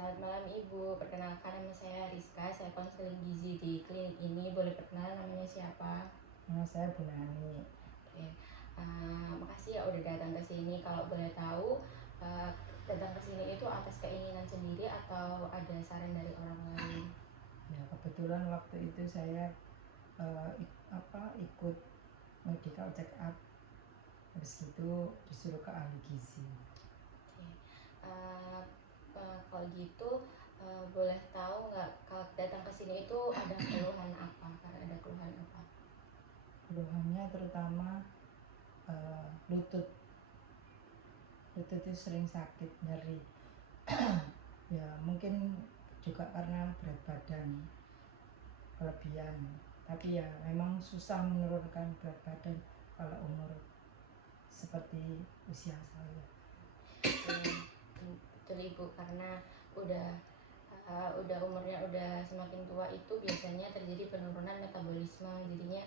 Selamat malam Ibu, perkenalkan nama saya Rizka, saya konseling gizi di klinik ini. Boleh perkenalan namanya siapa? Nama saya Bu Nani. Oke, makasih ya udah datang ke sini. Kalau boleh tahu, datang ke sini itu atas keinginan sendiri atau ada saran dari orang lain? Ya kebetulan waktu itu saya ikut medical check up, habis itu disuruh ke ahli gizi. Oke, kalau gitu boleh tahu nggak kalau datang ke sini itu ada keluhan apa? Karena ada keluhan apa? Keluhannya terutama lutut itu sering sakit, nyeri. Ya mungkin juga karena berat badan kelebihan, tapi ya memang susah menurunkan berat badan kalau umur seperti usia saya. Betul Ibu, karena udah umurnya udah semakin tua itu biasanya terjadi penurunan metabolisme, jadinya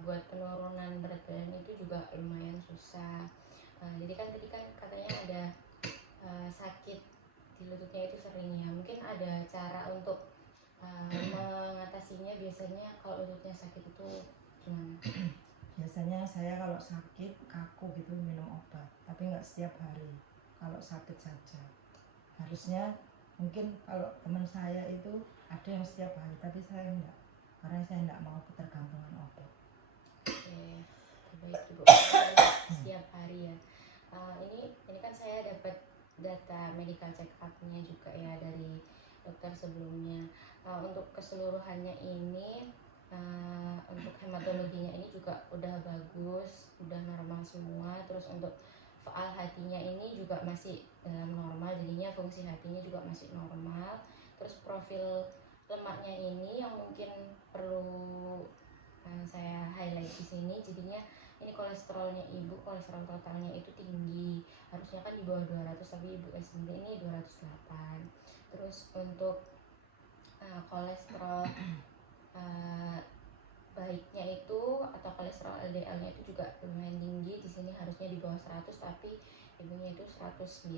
buat penurunan berat badan itu juga lumayan susah. Jadi kan tadi kan katanya ada sakit di lututnya itu seringnya, mungkin ada cara untuk mengatasinya. Biasanya kalau lututnya sakit itu gimana? Biasanya saya kalau sakit kaku gitu minum obat, tapi nggak setiap hari. Kalau sakit saja. Harusnya mungkin kalau teman saya itu ada yang setiap hari, tapi saya enggak, karena saya enggak mau ketergantungan obat. Oke, baik Ibu. Setiap hari ya. Ini kan saya dapat data medical check up-nya juga ya dari dokter sebelumnya. Untuk keseluruhannya ini, untuk hematologinya ini juga udah bagus, udah normal semua. Terus untuk faal hatinya ini juga masih dalam normal, jadinya fungsi hatinya juga masih normal. Terus profil lemaknya ini yang mungkin perlu saya highlight di sini, jadinya ini kolesterolnya Ibu, kolesterol totalnya itu tinggi, harusnya kan di bawah 200, tapi Ibu sendiri ini 208. Terus untuk kolesterol baiknya itu atau kolesterol LDL-nya itu juga lumayan tinggi, di sini harusnya di bawah 100, tapi ibunya itu 109.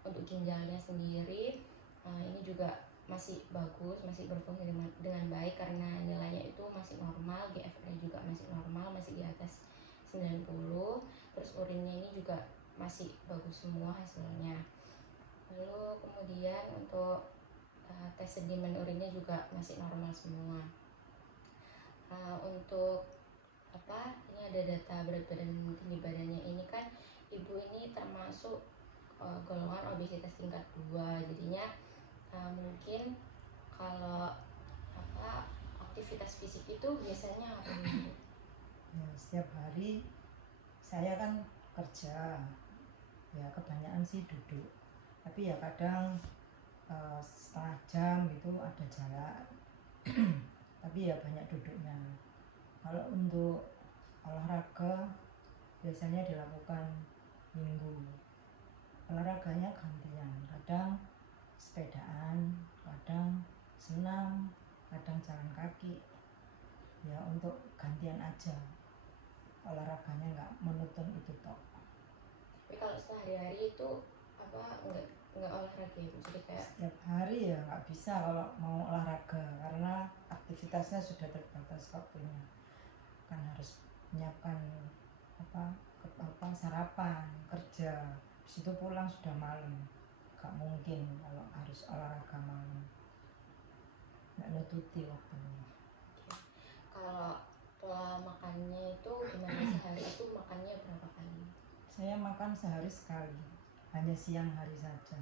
Untuk ginjalnya sendiri ini juga masih bagus, masih berfungsi dengan baik karena nilainya itu masih normal, GFR juga masih normal, masih di atas 90. Terus urinnya ini juga masih bagus semua hasilnya. Lalu kemudian untuk tes sedimen urinnya juga masih normal semua. Untuk ini ada data berat badan tinggi badannya ini kan Ibu ini termasuk golongan obesitas tingkat 2, jadinya mungkin kalau aktivitas fisik itu biasanya apa Ibu? Ya, setiap hari saya kan kerja, ya kebanyakan sih duduk, tapi ya kadang setengah jam gitu ada jalan. Tapi ya banyak duduknya. Kalau untuk olahraga biasanya dilakukan minggu. Olahraganya gantian, kadang sepedaan, kadang senam, kadang jalan kaki. Ya untuk gantian aja, olahraganya nggak monoton itu toh. Tapi kalau sehari-hari itu nggak olahraga Ibu, jadi kayak setiap hari ya nggak bisa kalau mau olahraga karena aktivitasnya sudah terbatas waktunya, kan harus menyiapkan sarapan, kerja, situ pulang sudah malam, nggak mungkin kalau harus olahraga malam, nggak nututi waktunya. kalau pola makannya itu gimana? Sehari itu makannya berapa kali? Saya makan sehari sekali, hanya siang hari saja.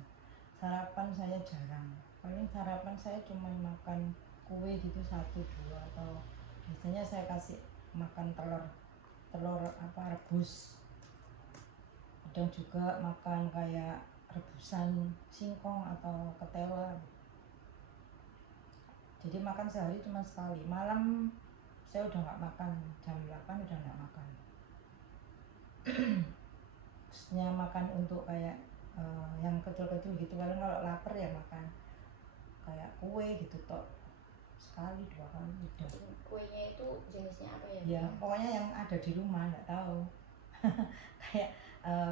Sarapan saya jarang, paling sarapan saya cuma makan kue gitu 1-2, atau biasanya saya kasih makan telur rebus. Kadang juga makan kayak rebusan singkong atau ketela. Jadi makan sehari cuma sekali. Malam saya udah nggak makan, jam 8 udah nggak makan. Khususnya makan untuk kayak yang kecil-kecil gitu, paling kalau lapar ya makan kayak kue gitu toh, sekali 2 kali udah. Kuenya itu jenisnya apa ya? Ya pokoknya yang ada di rumah, nggak tahu. Kayak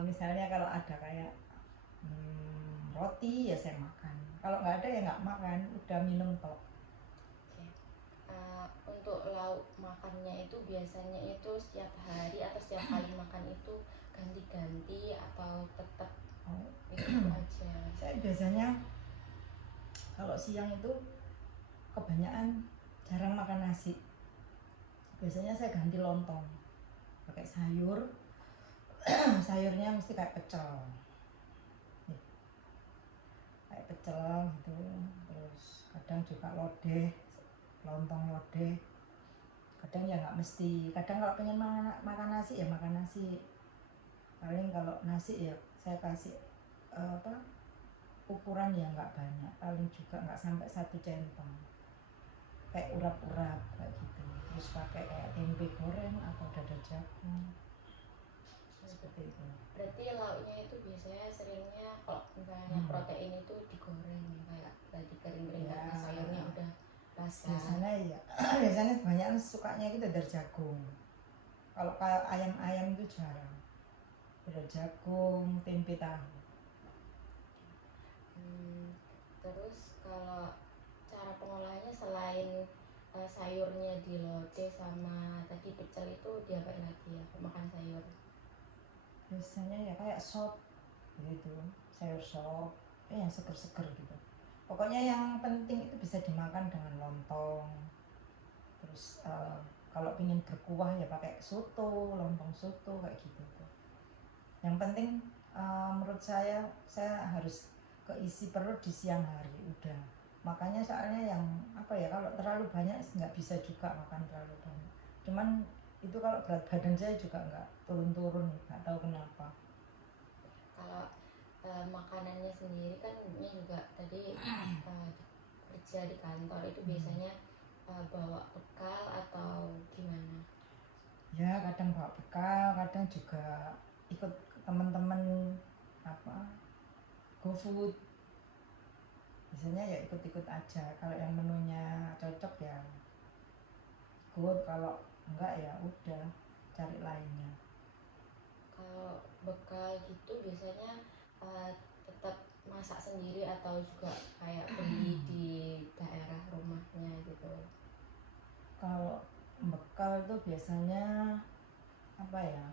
misalnya kalau ada kayak roti ya saya makan, kalau nggak ada ya nggak makan, udah minum tok. Oke. Untuk lauk makannya itu biasanya itu setiap hari atau setiap kali makan itu ganti-ganti atau tetap Oh. itu aja? Saya biasanya kalau siang itu kebanyakan jarang makan nasi, biasanya saya ganti lontong pakai sayur. Sayurnya mesti kayak pecel, kayak pecel gitu, terus kadang juga lodeh, lontong lodeh, kadang ya nggak mesti, kadang kalau pengen makan nasi ya makan nasi. Paling kalau nasi ya saya kasih ukuran ya nggak banyak, paling juga nggak sampai 1 centong, kayak urap-urap kayak gitu, terus pakai kayak tempe goreng atau dada jagung seperti itu. Berarti lauknya itu biasanya seringnya kalau misalnya protein itu digoreng ya, kayak dikering-kering Ya. karena sayurnya udah basah. Biasanya ya biasanya kebanyakan sukanya itu dadar jagung. Kalau kayak ayam-ayam itu jarang, dadar jagung, tempe tahu. Terus kalau cara pengolahannya selain sayurnya dilodeh sama tadi pecel itu diapain lagi ya, makan sayur? Biasanya ya kayak sop gitu, sayur sop, yang seger-seger gitu. Pokoknya yang penting itu bisa dimakan dengan lontong. Terus kalau ingin berkuah ya pakai soto, lontong soto kayak gitu. Yang penting menurut saya harus keisi perut di siang hari udah. Makanya soalnya yang apa ya, kalau terlalu banyak nggak bisa juga makan terlalu banyak. Cuman itu kalau berat badan saya juga nggak turun-turun, nggak tahu kenapa. Kalau makanannya sendiri kan ini juga tadi kerja di kantor itu biasanya bawa bekal atau gimana? Ya kadang bawa bekal, kadang juga ikut teman-teman GoFood. Biasanya ya ikut-ikut aja, kalau yang menunya cocok ya ikut, kalau enggak ya udah cari lainnya. Kalau bekal gitu biasanya tetap masak sendiri atau juga kayak beli di daerah rumahnya gitu? Kalau bekal itu biasanya apa ya,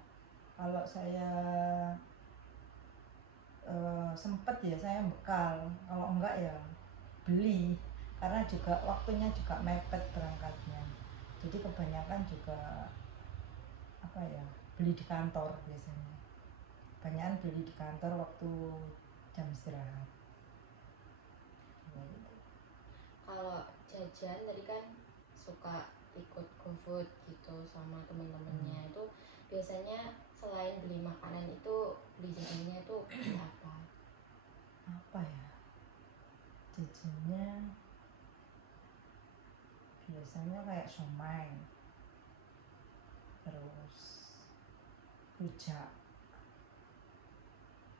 kalau saya sempet ya saya bekal, kalau enggak ya beli, karena juga waktunya juga mepet berangkatnya, jadi kebanyakan juga apa ya, beli di kantor biasanya, kebanyakan beli di kantor waktu jam istirahat. Kalau jajan tadi kan suka ikut GoFood gitu sama temen-temennya, itu biasanya selain beli makanan itu beli jajannya itu beli apa? Apa ya, jajannya biasanya kayak somai, terus rujak,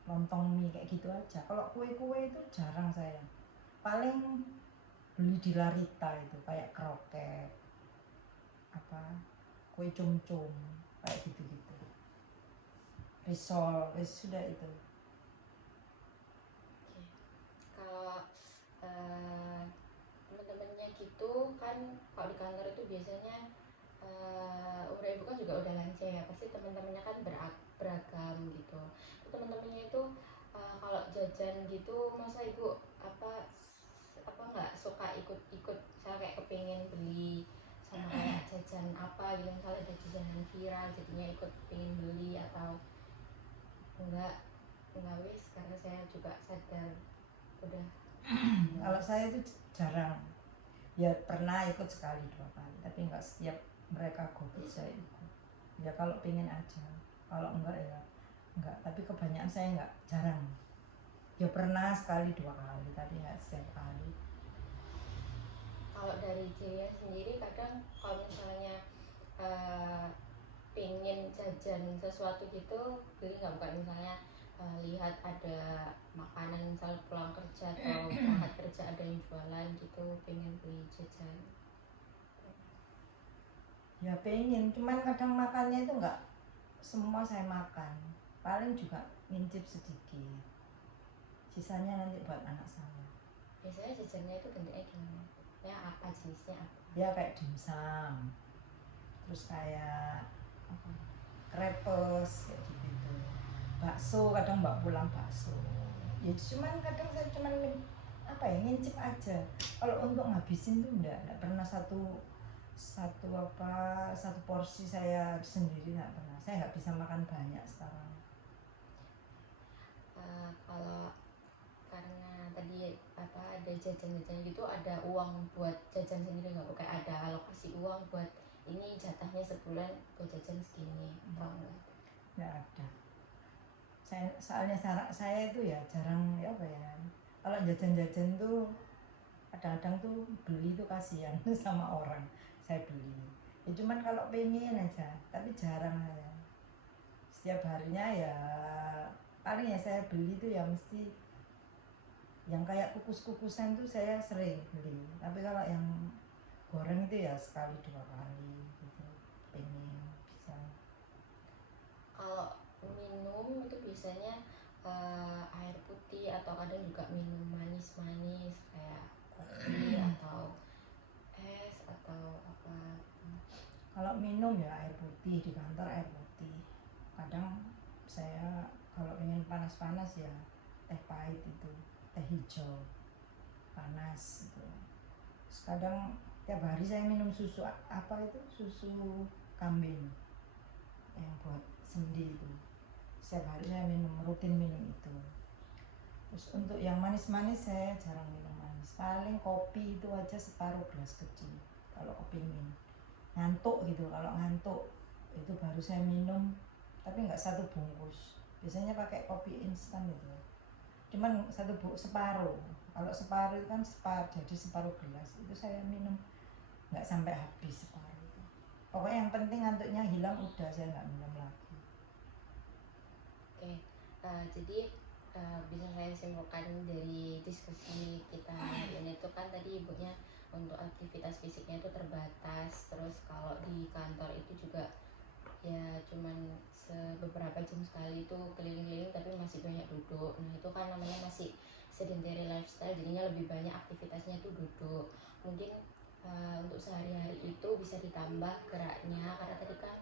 lontong mie kayak gitu aja. Kalau kue-kue itu jarang saya, paling beli di Larita itu kayak kroket, kue cum-cum kayak gitu-gitu, risol, sudah itu. Oke. Kalau temen-temennya gitu kan, kalau di kantor itu biasanya udah ibu kan juga udah lancar ya, pasti teman-temannya kan beragam gitu. Teman-temannya itu kalau jajan gitu, masa ibu apa nggak suka ikut-ikut, misalnya kayak kepingin beli sama kayak jajan apa gitu, misalnya ada jajanan viral jadinya ikut pengen beli, atau enggak wis karena saya juga sadar udah. Kalau saya itu jarang, ya pernah ikut sekali 2 kali, tapi nggak setiap mereka GoFood saya ikut, ya kalau pengen aja, kalau enggak ya enggak, tapi kebanyakan saya enggak, jarang, ya pernah sekali 2 kali tapi nggak setiap kali. Kalau dari Jaya sendiri kadang kalau misalnya pengen jajan sesuatu gitu beli nggak, bukan misalnya lihat ada makanan misal pulang kerja atau berangkat kerja ada yang jualan gitu pengen beli jajan? Ya pengen, cuman kadang makannya itu nggak semua saya makan, paling juga ngincip sedikit, sisanya nanti buat anak saya. biasanya jajannya itu bentuknya gimana? Ya apa jenisnya apa? Ya kayak dimsum, terus kayak apa, krepes kayak gitu, bakso kadang mbak pulang bakso. Ya cuman kadang saya cuman apa ya, ngincip aja. Kalau untuk ngabisin tuh enggak pernah satu satu porsi saya sendiri, nggak pernah. Saya nggak bisa makan banyak sekarang. Kalau karena tadi apa ada jajan-jajan gitu, ada uang buat jajan sendiri nggak? Kayak ada alokasi uang buat ini jatahnya sebulan buat jajan segini atau enggak? Nggak ada. Soalnya saya itu ya jarang ya apa ya, kalau jajan-jajan tuh kadang-kadang tuh beli tuh kasihan sama orang, saya beli ya cuman kalau pengen aja, tapi jarang saya. Setiap harinya ya paling ya saya beli tuh ya mesti yang kayak kukus-kukusan tuh saya sering beli, tapi kalau yang goreng itu ya sekali 2 kali gitu, pengen bisa. Kalau minum itu biasanya air putih atau kadang juga minum manis-manis kayak kopi atau es atau apa. Kalau minum ya air putih, di kantor air putih. Kadang saya kalau ingin panas-panas ya teh pahit itu, teh hijau panas gitu. Terus kadang tiap hari saya minum susu apa itu, susu kambing yang buat sendi itu. Setiap hari saya rutin minum itu. Terus untuk yang manis-manis saya jarang minum manis. Paling kopi itu aja separuh gelas kecil kalau kepingin. Ngantuk gitu, kalau ngantuk itu baru saya minum, tapi nggak satu bungkus. Biasanya pakai kopi instan gitu, cuman separuh. Kalau separuh itu kan jadi separuh gelas itu saya minum, nggak sampai habis separuh itu. Pokoknya yang penting ngantuknya hilang, udah saya nggak minum lagi. Oke, jadi bisa saya simpulkan dari diskusi kita hari ini itu kan tadi ibunya untuk aktivitas fisiknya itu terbatas, terus kalau di kantor itu juga ya cuman beberapa jam sekali itu keliling-keliling tapi masih banyak duduk. Nah itu kan namanya masih sedentary lifestyle, jadinya lebih banyak aktivitasnya itu duduk. Mungkin untuk sehari-hari itu bisa ditambah geraknya, karena tadi kan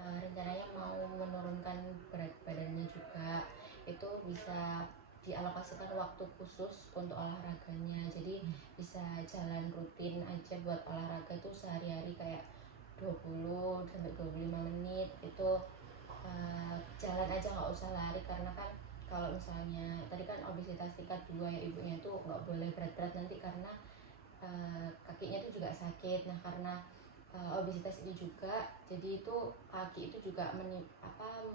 rencananya mau menurunkan berat badannya juga, itu bisa dialokasikan waktu khusus untuk olahraganya. Jadi bisa jalan rutin aja buat olahraga itu sehari-hari kayak 20 sampai 25 menit itu jalan aja, nggak usah lari, karena kan kalau misalnya tadi kan obesitas tingkat 2 ya ibunya tuh nggak boleh berat-berat nanti karena kakinya tuh juga sakit. Nah karena obesitas ini juga jadi itu kaki itu juga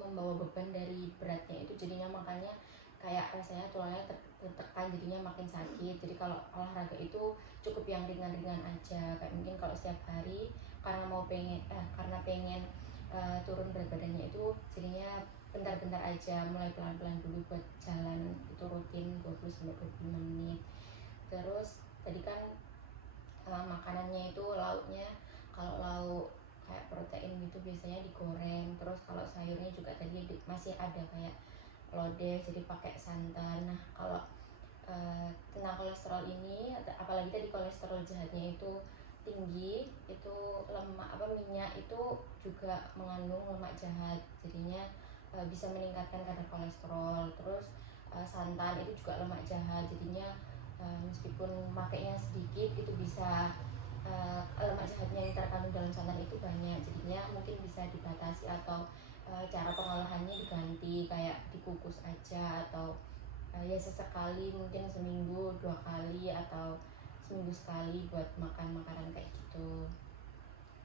membawa beban dari beratnya itu, jadinya makanya kayak rasanya tulangnya tertekan, jadinya makin sakit. Jadi kalau olahraga itu cukup yang ringan-ringan aja, kayak mungkin kalau setiap hari karena pengen turun berat badannya itu jadinya bentar-bentar aja, mulai pelan-pelan dulu buat jalan itu rutin 20-25 menit. Terus tadi kan makanannya itu lauknya, kalau lauk kayak protein gitu biasanya digoreng. Terus kalau sayurnya juga tadi masih ada kayak lodeh jadi pakai santan. Nah kalau tentang kolesterol ini, apalagi tadi kolesterol jahatnya itu tinggi, itu minyak itu juga mengandung lemak jahat, jadinya bisa meningkatkan kadar kolesterol. Terus santan itu juga lemak jahat, jadinya meskipun makainya sedikit itu bisa lemak jahatnya yang terkandung dalam santan itu banyak, jadinya mungkin bisa dibatasi atau cara pengolahannya diganti kayak dikukus aja, atau ya sesekali mungkin seminggu 2 kali atau seminggu sekali buat makan makanan kayak gitu.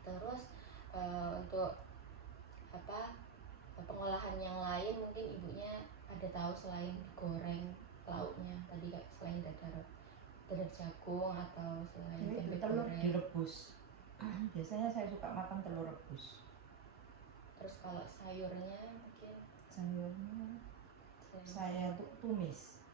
Terus untuk pengolahan yang lain mungkin ibunya ada tahu selain goreng lauknya tadi, kayak selain dadar jagung atau selain tempe Telur goreng. direbus. Biasanya saya suka makan telur rebus. Terus kalau sayurnya mungkin Sayurnya saya tumis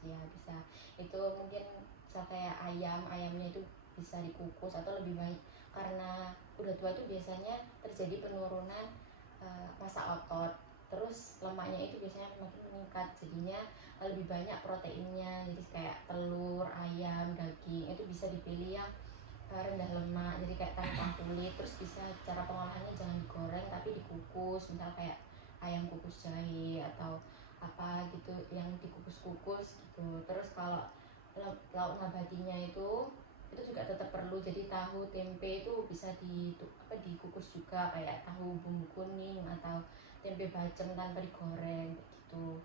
ya bisa, itu mungkin kayak ayamnya itu bisa dikukus atau lebih baik, karena udah tua itu biasanya terjadi penurunan massa otot. terus lemaknya itu biasanya makin meningkat, jadinya lebih banyak proteinnya. Jadi kayak telur, ayam, daging itu bisa dipilih yang rendah lemak, jadi kayak tanpa kulit. Terus bisa cara pengolahannya jangan digoreng tapi dikukus, misal kayak ayam kukus jahe atau apa gitu yang dikukus-kukus gitu. Terus kalau lauk nabatinya itu juga tetap perlu, jadi tahu tempe itu bisa dikukus juga, kayak tahu bumbu kuning atau tempe bacem tanpa digoreng gitu.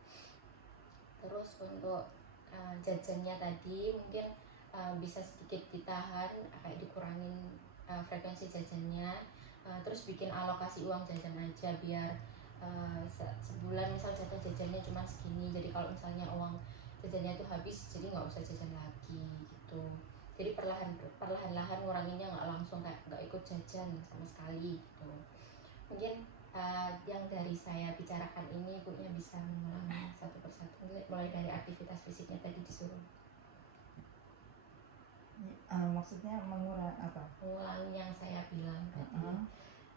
Terus untuk jajannya tadi mungkin bisa sedikit ditahan, kayak dikurangin frekuensi jajannya, terus bikin alokasi uang jajan aja, biar sebulan misal jatah jajannya cuma segini, jadi kalau misalnya uang jajannya itu habis jadi nggak usah jajan lagi gitu. Jadi perlahan-lahan nguranginnya, nggak langsung kayak nggak ikut jajan sama sekali gitu. Mungkin yang dari saya bicarakan ini ibunya bisa mengulangi satu persatu, mulai dari aktivitas fisiknya tadi disuruh Maksudnya mengurangi apa? mengulangi yang saya bilang tadi.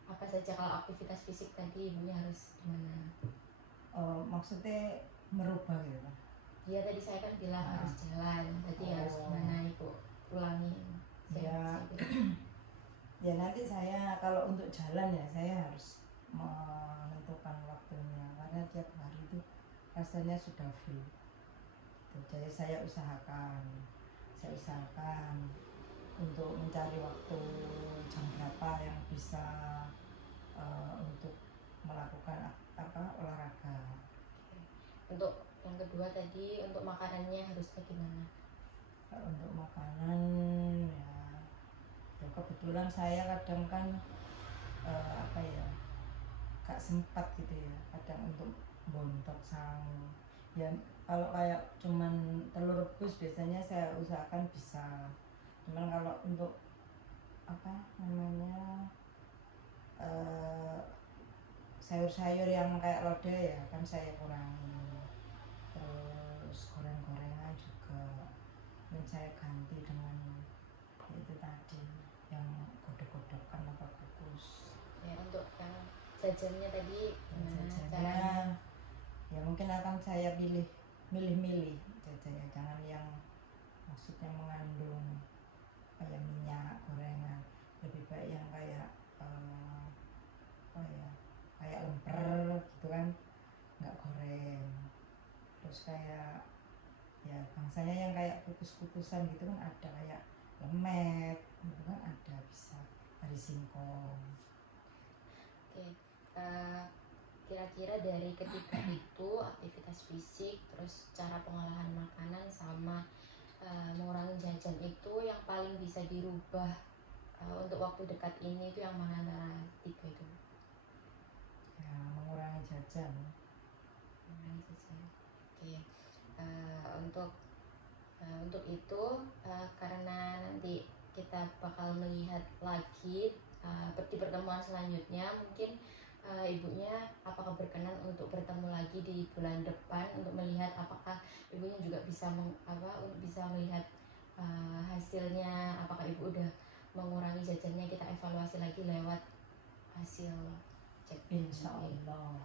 Apa saja kalau aktivitas fisik tadi ibunya harus gimana? Maksudnya merubah gitu kan? Iya tadi saya kan bilang harus jalan, tadi harus gimana ibu ulangin. Ya, ya nanti saya kalau untuk jalan ya saya harus menentukan waktunya, karena tiap hari itu rasanya sudah full. Jadi saya usahakan untuk mencari waktu jam berapa yang bisa untuk melakukan olahraga. Untuk yang kedua tadi, untuk makanannya harusnya gimana? Untuk makanan ya kebetulan saya kadang kan gak sempat gitu ya kadang untuk bontok sang ya. Kalau kayak cuman telur rebus biasanya saya usahakan bisa, cuman kalau untuk sayur-sayur yang kayak lodeh ya kan saya kurangi. Terus goreng-gorengan juga saya ganti dengan itu tadi yang godok-godokan atau kukus. Ya untuk yang jajannya tadi gimana Jajannya caranya? ya mungkin akan saya milih-milih jajannya, jangan yang maksudnya mengandung kayak minyak gorengan. Lebih baik yang kayak kayak lemper gitu kan, nggak goreng. Terus kayak ya bangsanya yang kayak kukus-kukusan gitu kan ada, kayak lemet gitu kan ada, bisa dari singkong. Oke, kira-kira dari ketiga itu, aktivitas fisik, terus cara pengolahan makanan, sama mengurangi jajan, itu yang paling bisa dirubah untuk waktu dekat ini itu yang mana antara tiga itu? Ya mengurangi jajan. Mengurangi jajan. Oke, untuk itu karena nanti kita bakal melihat lagi di pertemuan selanjutnya, mungkin ibunya apakah berkenan untuk bertemu lagi di bulan depan untuk melihat apakah ibunya juga bisa bisa melihat hasilnya, apakah ibu udah mengurangi jajannya. Kita evaluasi lagi lewat hasil cek. Insya Allah.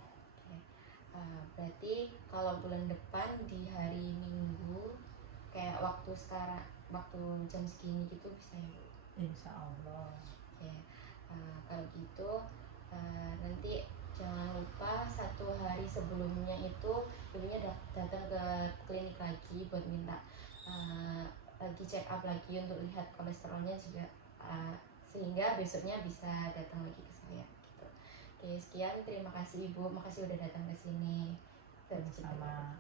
Berarti kalau bulan depan di hari Minggu kayak waktu sekarang, waktu jam segini gitu bisa ya Bu? Insya Allah. Oke, kalau gitu nanti jangan lupa 1 hari sebelumnya itu ibunya datang ke klinik lagi buat minta lagi check up lagi untuk lihat kolesterolnya juga, sehingga besoknya bisa datang lagi ke saya gitu. Oke, sekian, terima kasih Ibu, makasih udah datang ke sini. Sama.